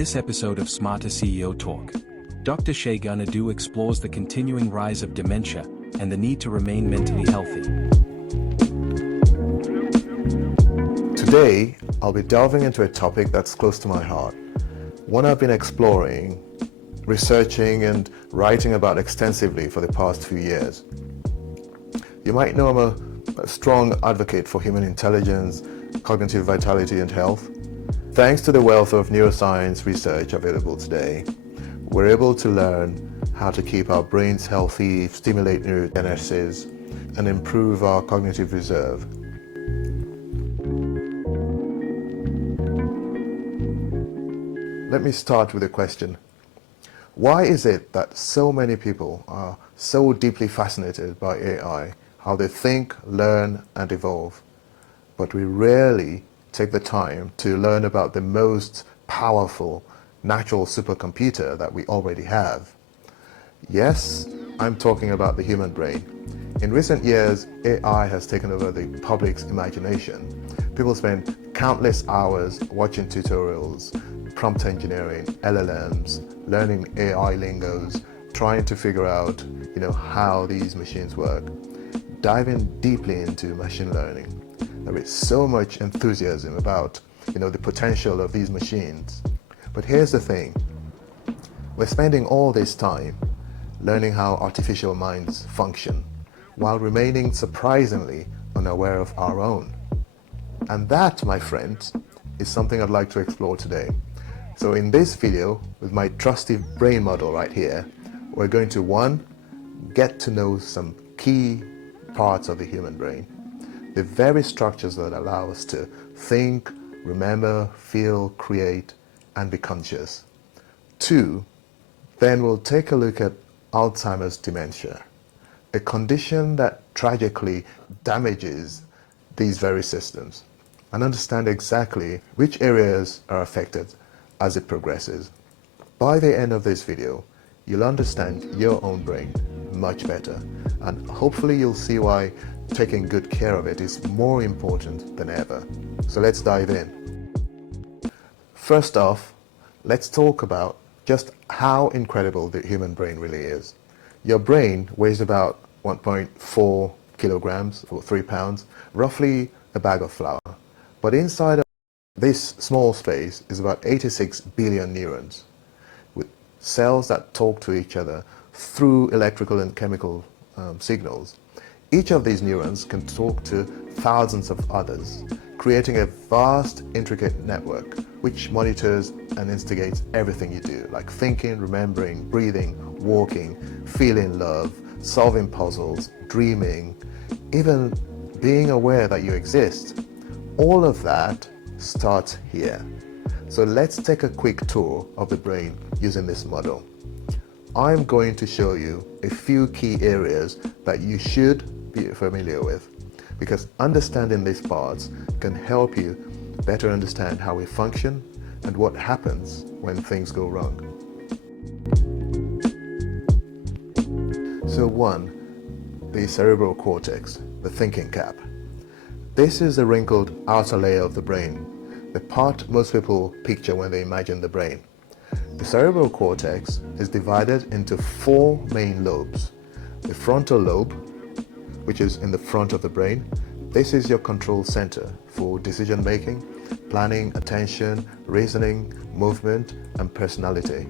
this episode of SmarterCEO Talk, Dr. Segun explores the continuing rise of dementia and the need to remain mentally healthy. Today, I'll be delving into a topic that's close to my heart, one I've been exploring, researching, and writing about extensively for the past few years. You might know I'm a strong advocate for human intelligence, cognitive vitality, and health. Thanks to the wealth of neuroscience research available today, we're able to learn how to keep our brains healthy, stimulate neurogenesis, and improve our cognitive reserve. Let me start with a question. Why is it that so many people are so deeply fascinated by AI, how they think, learn, and evolve, but we rarely take the time to learn about the most powerful natural supercomputer that we already have? Yes, I'm talking about the human brain. In recent years, AI has taken over the public's imagination. People spend countless hours watching tutorials, prompt engineering, LLMs, learning AI lingos, trying to figure out, how these machines work, diving deeply into machine learning. There is so much enthusiasm about, the potential of these machines. But here's the thing. We're spending all this time learning how artificial minds function while remaining surprisingly unaware of our own. And that, my friends, is something I'd like to explore today. So in this video, with my trusty brain model right here, we're going to, one, get to know some key parts of the human brain, the very structures that allow us to think, remember, feel, create, and be conscious. Two, then we'll take a look at Alzheimer's dementia, a condition that tragically damages these very systems, and understand exactly which areas are affected as it progresses. By the end of this video, you'll understand your own brain much better, and hopefully you'll see why taking good care of it is more important than ever. So let's dive in. First off, let's talk about just how incredible the human brain really is. Your brain weighs about 1.4 kilograms or 3 pounds, roughly a bag of flour. But inside of this small space is about 86 billion neurons, with cells that talk to each other through electrical and chemical signals. Each of these neurons can talk to thousands of others, creating a vast, intricate network which monitors and instigates everything you do, like thinking, remembering, breathing, walking, feeling love, solving puzzles, dreaming, even being aware that you exist. All of that starts here. So let's take a quick tour of the brain using this model. I'm going to show you a few key areas that you should be familiar with, because understanding these parts can help you better understand how we function and what happens when things go wrong. So one, the cerebral cortex, the thinking cap. This is the wrinkled outer layer of the brain, the part most people picture when they imagine the brain. The cerebral cortex is divided into 4 main lobes. The frontal lobe, which is in the front of the brain. This is your control center for decision making, planning, attention, reasoning, movement, and personality.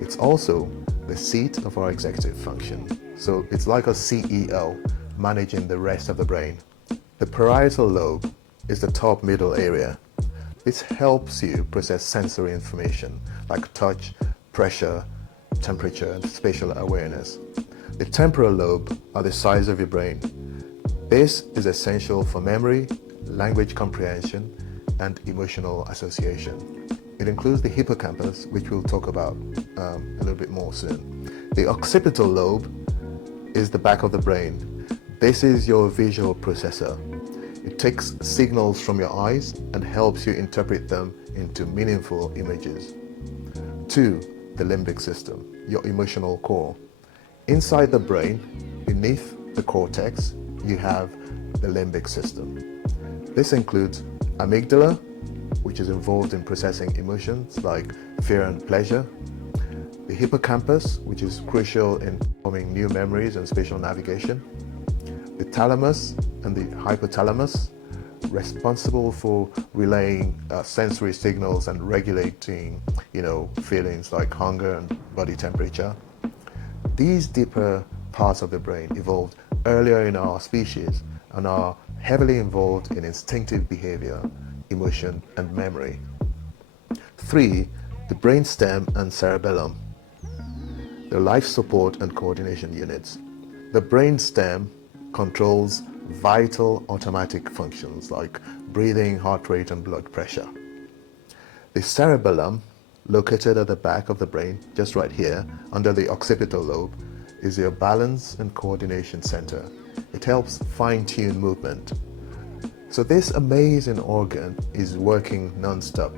It's also the seat of our executive function. So it's like a CEO managing the rest of the brain. The parietal lobe is the top middle area. This helps you process sensory information like touch, pressure, temperature, and spatial awareness. The temporal lobe are the sides of your brain. This is essential for memory, language comprehension, and emotional association. It includes the hippocampus, which we'll talk about a little bit more soon. The occipital lobe is the back of the brain. This is your visual processor. It takes signals from your eyes and helps you interpret them into meaningful images. 2, the limbic system, your emotional core. Inside the brain, beneath the cortex, you have the limbic system. This includes amygdala, which is involved in processing emotions like fear and pleasure. The hippocampus, which is crucial in forming new memories and spatial navigation. The thalamus and the hypothalamus, responsible for relaying sensory signals and regulating, feelings like hunger and body temperature. These deeper parts of the brain evolved earlier in our species and are heavily involved in instinctive behavior, emotion, and memory. 3. The brainstem and cerebellum. The life support and coordination units. The brainstem controls vital automatic functions like breathing, heart rate, and blood pressure. The cerebellum, located at the back of the brain, just right here, under the occipital lobe, is your balance and coordination center. It helps fine-tune movement. So this amazing organ is working non-stop,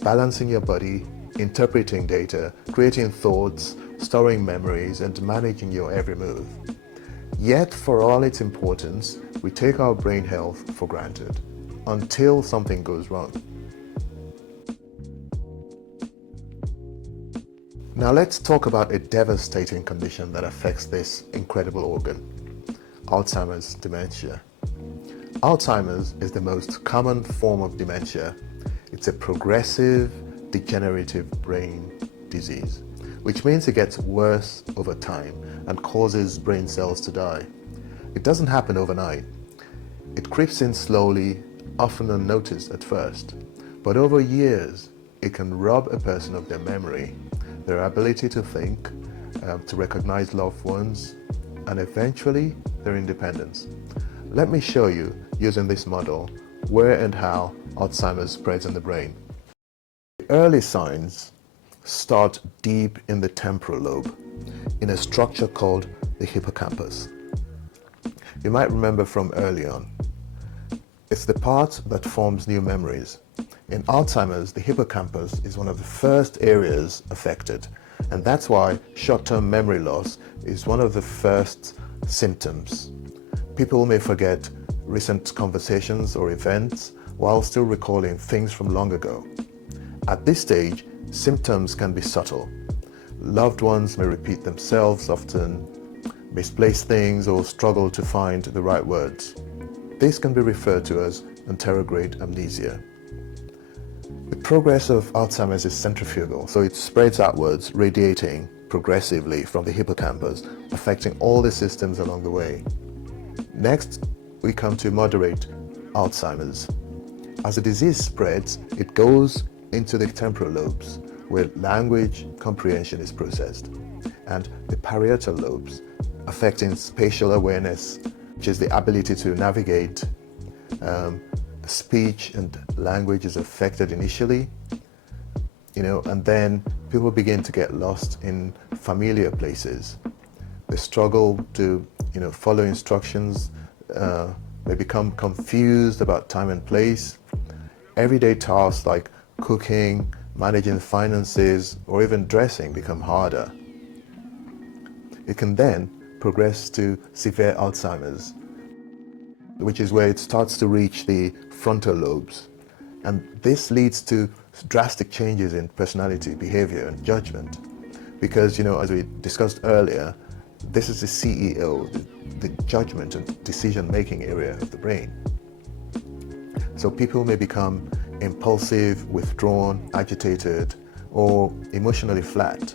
balancing your body, interpreting data, creating thoughts, storing memories, and managing your every move. Yet, for all its importance, we take our brain health for granted until something goes wrong. Now let's talk about a devastating condition that affects this incredible organ: Alzheimer's dementia. Alzheimer's is the most common form of dementia. It's a progressive, degenerative brain disease, which means it gets worse over time and causes brain cells to die. It doesn't happen overnight. It creeps in slowly, often unnoticed at first, but over years, it can rob a person of their memory, their ability to think, to recognize loved ones, and eventually their independence. Let me show you, using this model, where and how Alzheimer's spreads in the brain. The early signs start deep in the temporal lobe, in a structure called the hippocampus. You might remember from early on. It's the part that forms new memories. In Alzheimer's, the hippocampus is one of the first areas affected, and that's why short-term memory loss is one of the first symptoms. People may forget recent conversations or events while still recalling things from long ago. At this stage, symptoms can be subtle. Loved ones may repeat themselves often, misplace things, or struggle to find the right words. This can be referred to as anterograde amnesia. The progress of Alzheimer's is centrifugal, so it spreads outwards, radiating progressively from the hippocampus, affecting all the systems along the way. Next, we come to moderate Alzheimer's. As the disease spreads, it goes into the temporal lobes, where language comprehension is processed, and the parietal lobes, affecting spatial awareness, which is the ability to navigate. Speech and language is affected initially, and then people begin to get lost in familiar places. They struggle to, follow instructions, they become confused about time and place. Everyday tasks like cooking, managing finances, or even dressing become harder. It can then progress to severe Alzheimer's, which is where it starts to reach the frontal lobes. And this leads to drastic changes in personality, behavior, and judgment. Because, as we discussed earlier, this is the CEO, the judgment and decision-making area of the brain. So people may become impulsive, withdrawn, agitated, or emotionally flat.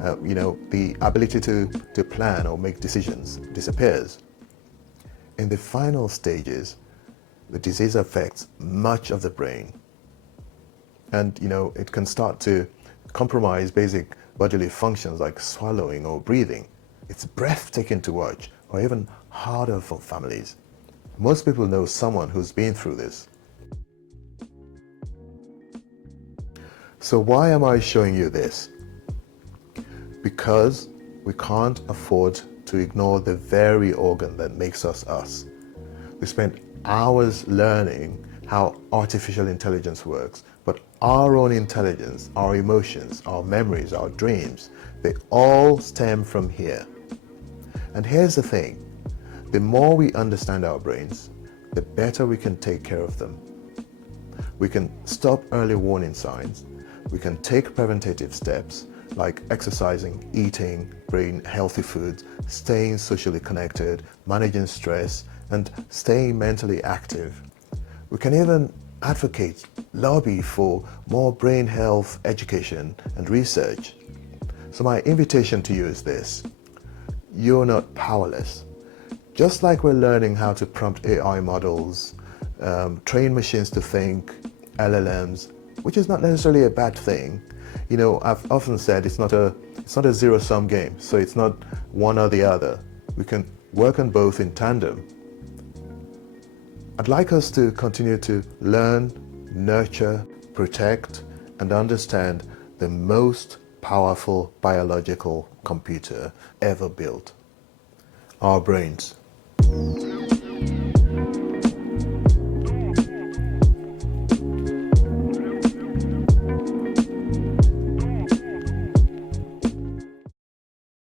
The ability to plan or make decisions disappears. In the final stages, the disease affects much of the brain. And, it can start to compromise basic bodily functions like swallowing or breathing. It's breathtaking to watch, or even harder for families. Most people know someone who's been through this. So why am I showing you this? Because we can't afford to ignore the very organ that makes us us. We spent hours learning how artificial intelligence works, but our own intelligence, our emotions, our memories, our dreams, they all stem from here. And here's the thing, the more we understand our brains, the better we can take care of them. We can stop early warning signs. We can take preventative steps like exercising, eating brain healthy foods, staying socially connected, managing stress, and staying mentally active. We can even advocate, lobby for more brain health education and research. So my invitation to you is this: you're not powerless. Just like we're learning how to prompt AI models, train machines to think, LLMs, which is not necessarily a bad thing. You know, I've often said it's not a zero-sum game, so it's not one or the other. We can work on both in tandem. I'd like us to continue to learn, nurture, protect, and understand the most powerful biological computer ever built: our brains.